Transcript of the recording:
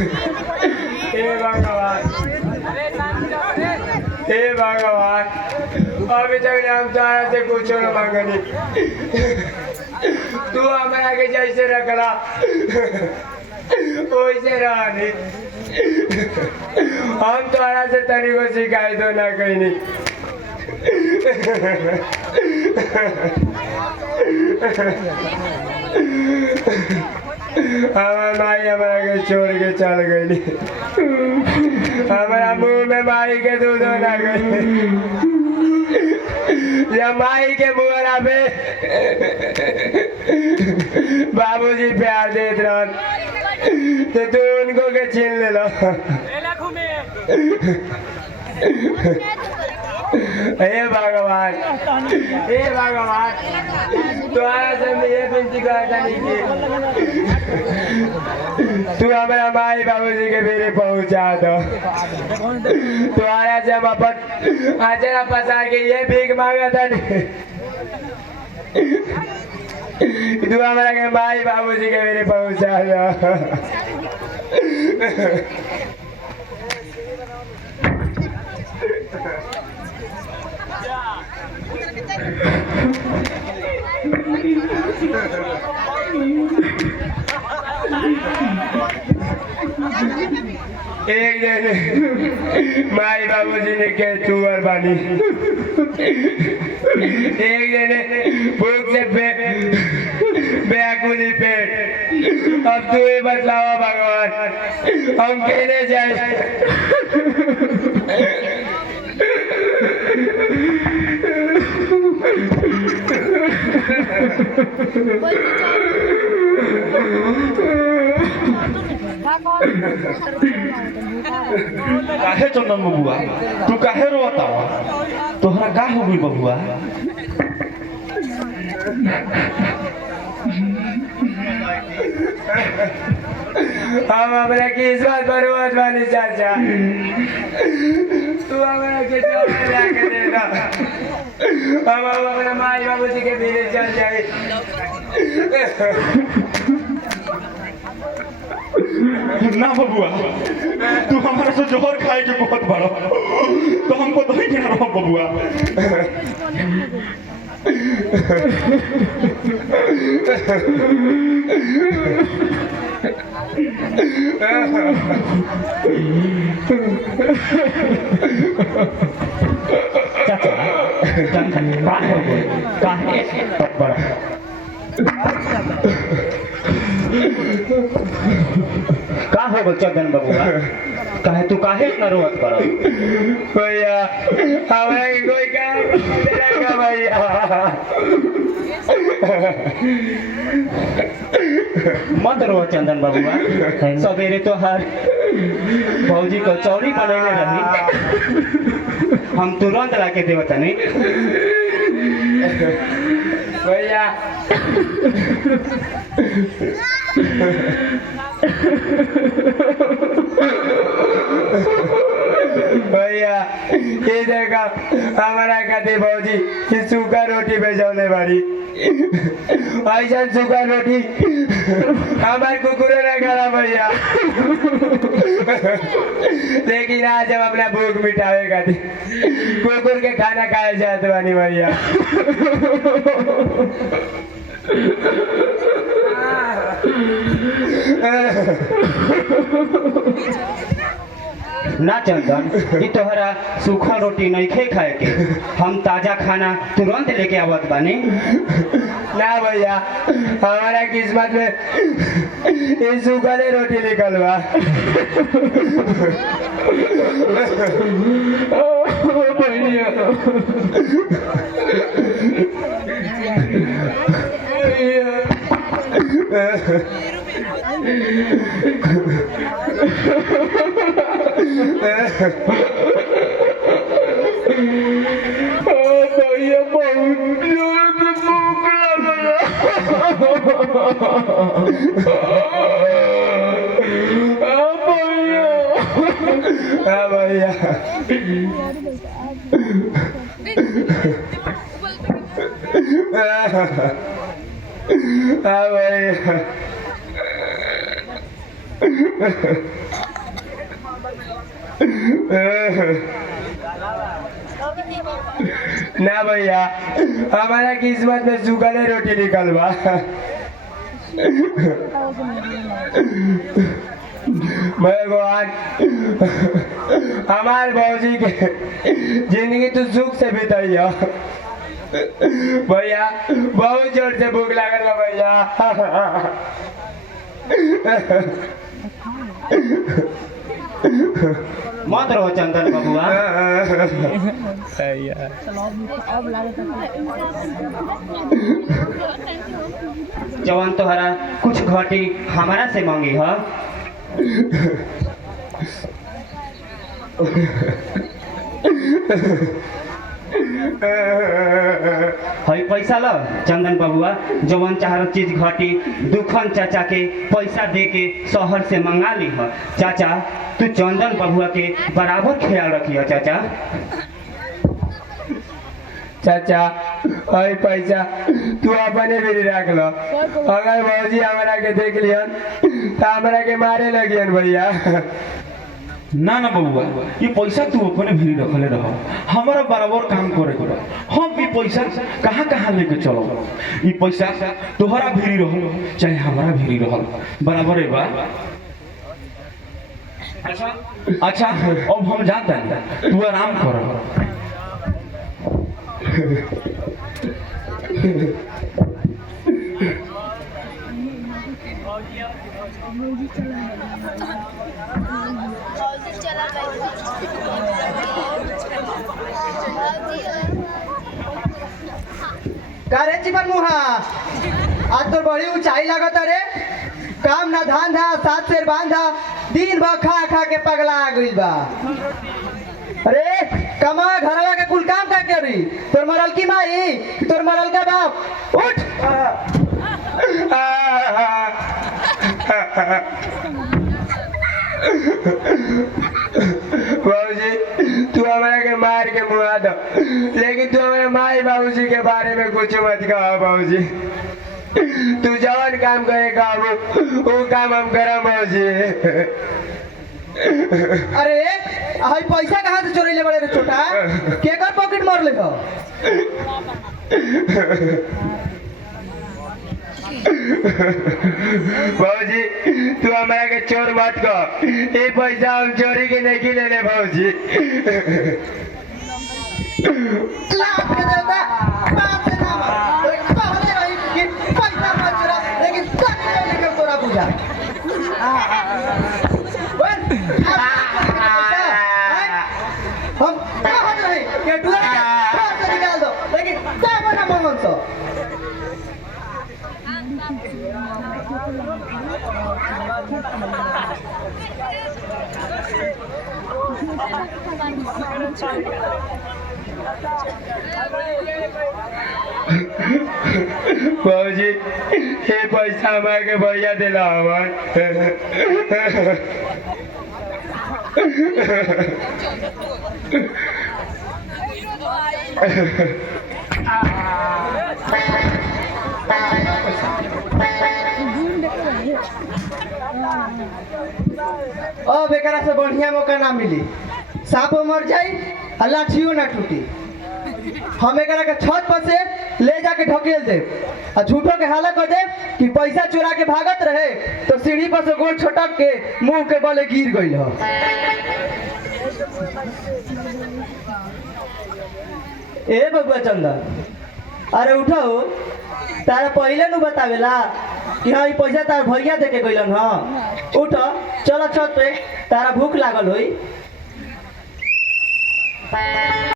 हे भगवान, हे भगवान, अभी तक हम तारा से कुछ न मांगनी, तू हमारा के जैसे रखला वैसे रहनी, हम तारा से तनी को शिकायत ना कहीं। हमारा माई हमारा के छोड़ के चल गई, हमारा मुंह में माई के दूध ना गई, या माई के मुहरा पे बाबूजी प्यार देते रहन, तो तू उनको के छीन ले लो। हे भगवान, हे भगवान, तुम्हारा से मैं ये विनती करता नहीं कि तू हमारा माई बाबूजी के मेरे पहुंचा दो। तुम्हारा से हम अपन आचरा पसार के ये भीख मांगा था नहीं, तू हमारा के माई बाबूजी के मेरे पहुंचा दो। एक दिन माई बाबूजी ने कहे तुअर बानी, एक दिन भूख से बेअकुली पेट, अब तू ही बतलावा भगवान, हम कहने जाए। काहे चंदन बबुआ, तू काहे रोता? तोहरा का हो गई बबुआ? हम अपने किस्मत पर रोज वाली चाचा, तू हमारा किस्मत ला के देना, हम अपने माई बाबूजी के पीछे चल जाए। ना बबुआ, तू हमारे से जोहर खाए के बहुत बड़ा, तो हमको दही के ना रहो बबुआ। चाचा, काहे बड़ा का हो गो चंदन बबुआ, काहे तू काहे इतना रोवत बड़ा? भैया हमारा कोई काम करेगा भैया। मत रो चंदन बबुआ, सवेरे तो हर भौजी को चौड़ी बनैले रही, हम तुरंत लाके देवतनी। भैया भैया ये देखा हमारा कहते भौजी कि सूखा रोटी बेचौले बाड़ी, ऐसा सूखा रोटी हमारे कुकुर ने करा भैया। लेकिन आज हम अपना भूख मिटावे खातिर कुकुर के खाना खाए जाते बानी भैया। ना चंदन, ये तोहरा सूखा रोटी नहीं खाए के, हम ताजा खाना तुरंत लेके आवत बानी। ना भैया हमारा किस्मत में ये सूखले रोटी निकल बा। भैया बहुत जोर से भूख लगला। भैया भैया ना भैया, हमारा किस्मत में सुखले रोटी निकल बा। भगवान हमारे भौजी के जिंदगी तू सुख से बिताइया। भैया बहुत जोर से भूख लागल बा भैया। मत रहो चंदन बबुआ। जवन तोहरा कुछ घटी हमारा से मांगी ह हई पैसा लो चंदन बबुआ, जवन चाहर चीज घटी दुखन चाचा के पैसा दे के शहर से मंगा ली ह। चाचा तू चंदन बबुआ के बराबर ख्याल रखियो चाचा। चाचा अरे पैसा तू अपने भी रख लो, अगर भौजी हमारा के देख लियन तो हमारा के मारे लगियन भैया। ना ना बबुआ, ये पैसा तू अपने भी रखले रह, हमारा बराबर काम करे के बा। हम ये पैसा कहाँ कहाँ लेके चलो, ये पैसा तोहरा भी रहो चाहे हमारा भी रहो, बराबर है बा। अच्छा अब हम जाते हैं, तू आराम कर। का रे चिपन मुहा, आज तो बड़ी ऊंचाई लागत रे। काम ना धांधा, सात शेर बांधा, दिन भर खा खा के पगला आ गइल बा। अरे कमा घरवा के कुल काम का करी, तोर मरल की माई तोर मरल का बाप, उठ। बाबूजी तू हमारा के मार के मुआ दो, लेकिन तू हमारे माई बाबूजी के बारे में कुछ मत कहा बाबूजी। तू जवान काम करेगा वो काम हम करम बाबूजी। अरे हाई पैसा कहाँ से चोरी ले बड़े रे छोटा, केकर पॉकेट मार ले हो? बाबूजी तू हमारा के चोर मत कह, ये पैसा हम चोरी के नहीं ले ले बाबूजी। लाख के देवता बात से ना मार, पहले रही कि पैसा मत चुरा, लेकिन सब लेकर तोरा पूजा। हम कहत रही कि डुआ से निकाल दो, लेकिन तब ना मंगन सो। बाबूजी ये पैसा हमारे के भैया दिला अब एकरा से बढ़िया मौका ना मिली, सांपो मर जाई और लाठियों ना टूटी। हम एकरा के छत पर से ले जाके ढकेल दे और झूठों के हाला कर दे कि पैसा चुरा के भागत रहे तो सीढ़ी पर से गोड़ छटक के मुंह के बले गिर गई हो। ए बबुआ चंदन, अरे उठो, तारा पहले नु बतावेला कि हाँ ये पैसा तार भैया दे के गइलन। हाँ उठ, चलो छत पे, तारा भूख लागल होई।